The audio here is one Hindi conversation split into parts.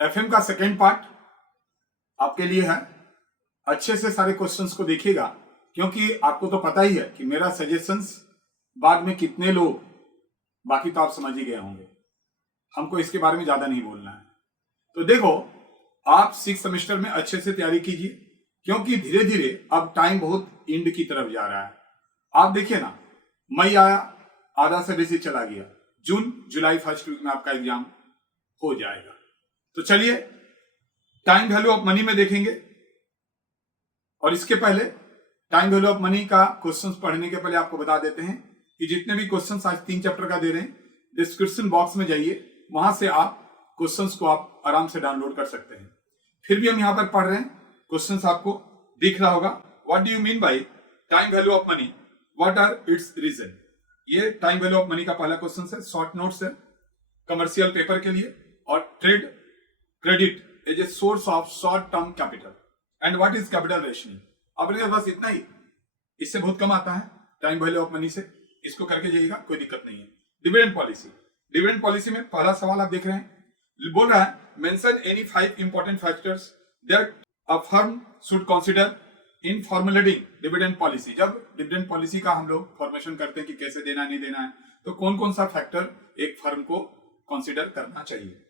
एफएम का सेकेंड पार्ट आपके लिए है। अच्छे से सारे क्वेश्चंस को देखिएगा, क्योंकि आपको तो पता ही है कि मेरा सजेशंस बाद में कितने लोग, बाकी तो आप समझ ही गए होंगे, हमको इसके बारे में ज्यादा नहीं बोलना है। तो देखो, आप 6 सेमेस्टर में अच्छे से तैयारी कीजिए, क्योंकि धीरे धीरे अब टाइम बहुत एंड की तरफ जा रहा है। आप देखिए ना, मई आया, आधा से बेसी चला गया, जून जुलाई फर्स्ट वीक में आपका एग्जाम हो जाएगा। तो चलिए टाइम वैल्यू ऑफ मनी में देखेंगे, और इसके पहले टाइम वैल्यू ऑफ मनी का क्वेश्चंस पढ़ने के पहले आपको बता देते हैं कि जितने भी क्वेश्चंस आज 3 चैप्टर का दे रहे हैं, डिस्क्रिप्शन बॉक्स में जाइए, वहां से आप क्वेश्चंस को आप आराम से डाउनलोड कर सकते हैं। फिर भी हम यहां पर पढ़ रहे हैं, क्वेश्चंस आपको दिख रहा होगा। What do you mean by time value of money, what are its reason. ये टाइम वैल्यू ऑफ मनी का पहला क्वेश्चन है, शॉर्ट नोट्स है कमर्शियल पेपर के लिए। और trade credit is a source of short term capital and what is capital rationing. अब बस इतना ही, इससे बहुत कम आता है टाइम वैल्यू ऑफ मनी से, इसको करके जाइएगा, कोई दिक्कत नहीं है। डिविडेंड पॉलिसी, डिविडेंड पॉलिसी में पहला सवाल आप देख रहे हैं, बोल रहा है mention any 5 important factors that a firm should consider in formulating dividend policy. जब डिविडेंड पॉलिसी का हम लोग फॉर्मेशन करते हैं कि कैसे देना नहीं देना है, तो कौन कौन सा फैक्टर एक फर्म को कंसीडर करना चाहिए।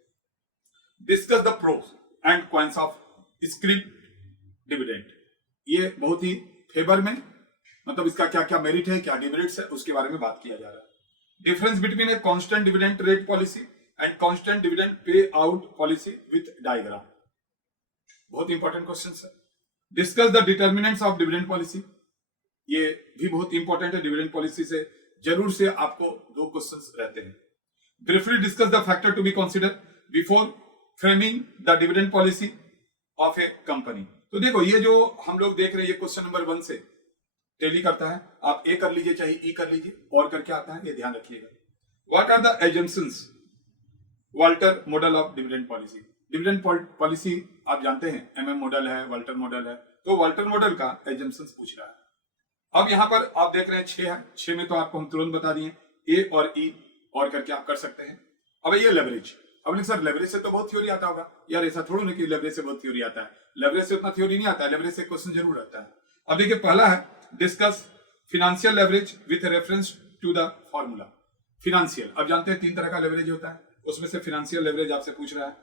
Discuss the pros and cons of script dividend. ये बहुत ही फेवर में, मतलब इसका क्या क्या मेरिट है, क्या डिमेरिट्स है, उसके बारे में बात किया जा रहा है। Difference between a constant dividend rate policy and constant dividend pay out policy with diagram. बहुत इंपॉर्टेंट क्वेश्चन है। Discuss the determinants of dividend policy, ये भी बहुत इंपॉर्टेंट है। डिविडेंड पॉलिसी से जरूर से आपको 2 क्वेश्चंस रहते हैं। Briefly discuss the factor to be consider before framing the dividend policy of a company. तो देखो, ये जो हम लोग देख रहे हैं, ये क्वेश्चन नंबर 1 से टेली करता है। आप ए कर लीजिए चाहे ई कर लीजिए, और करके आता है, ये ध्यान रखिएगा। What are the assumptions Walter model of dividend policy. Dividend policy आप जानते हैं, एमएम मॉडल है, वाल्टर मॉडल है, तो वाल्टर मॉडल का एजम्पशंस पूछ रहा है। अब यहां पर आप देख रहे हैं 6 है, 6 में तो आपको हम तुरंत बता दिए, ए और ई और करके आप कर सकते हैं। अब ये लेवरेज, अब सर लेवरेज से तो बहुत थ्योरी आता होगा यार, ऐसा थोड़ा नहीं कि लेवरेज से बहुत थ्योरी आता है, लेवरेज से उतना थ्योरी नहीं आता है, लेवरेज से क्वेश्चन जरूर आता है। अब देखिए, पहला है discuss financial leverage with reference to the formula. Financial, अब जानते हैं 3 तरह का लेवरेज होता है, उसमें से फिनेंशियल लेवरेज आपसे पूछ रहा है।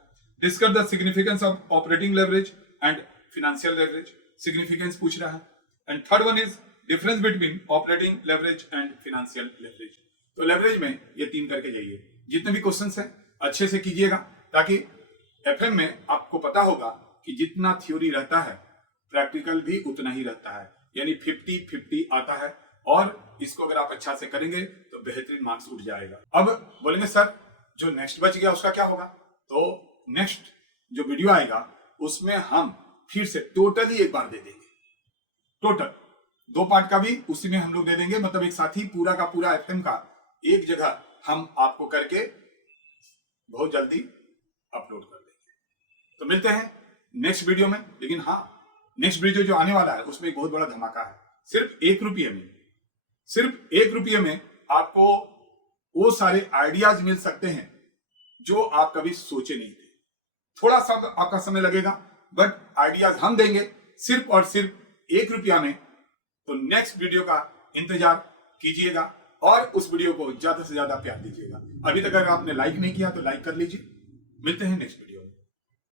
Discuss the significance of operating leverage and financial leverage, significance पूछ रहा है। And third one is difference between operating leverage and financial leverage. तो लेवरेज में ये 3 करके जाइए। जितने भी क्वेश्चंस हैं अच्छे से कीजिएगा, ताकि एफएम में आपको पता होगा कि जितना थ्योरी रहता है प्रैक्टिकल भी उतना ही रहता है, यानी 50-50 आता है। और इसको अगर आप अच्छा से करेंगे तो बेहतरीन मार्क्स उठ जाएगा। अब बोलेंगे सर जो नेक्स्ट बच गया उसका क्या होगा, तो नेक्स्ट जो वीडियो आएगा उसमें हम फिर से टोटली एक बार दे देंगे, टोटल 2 पार्ट का भी उसी में हम लोग दे देंगे, मतलब एक साथ ही पूरा का पूरा एफएम का एक जगह हम आपको करके बहुत जल्दी अपलोड कर देंगे। तो मिलते हैं नेक्स्ट वीडियो में। लेकिन हाँ, नेक्स्ट वीडियो जो आने वाला है उसमें एक बहुत बड़ा धमाका है। सिर्फ 1 रुपये में, सिर्फ 1 रुपये में आपको वो सारे आइडियाज मिल सकते हैं जो आप कभी सोचे नहीं थे। थोड़ा सा आपका समय लगेगा, बट आइडियाज हम देंगे सिर्फ और सिर्फ 1 रुपया में। तो नेक्स्ट वीडियो का इंतजार कीजिएगा और उस वीडियो को ज्यादा से ज्यादा प्यार दीजिएगा। अभी तक अगर आपने लाइक नहीं किया तो लाइक कर लीजिए। मिलते हैं नेक्स्ट वीडियो।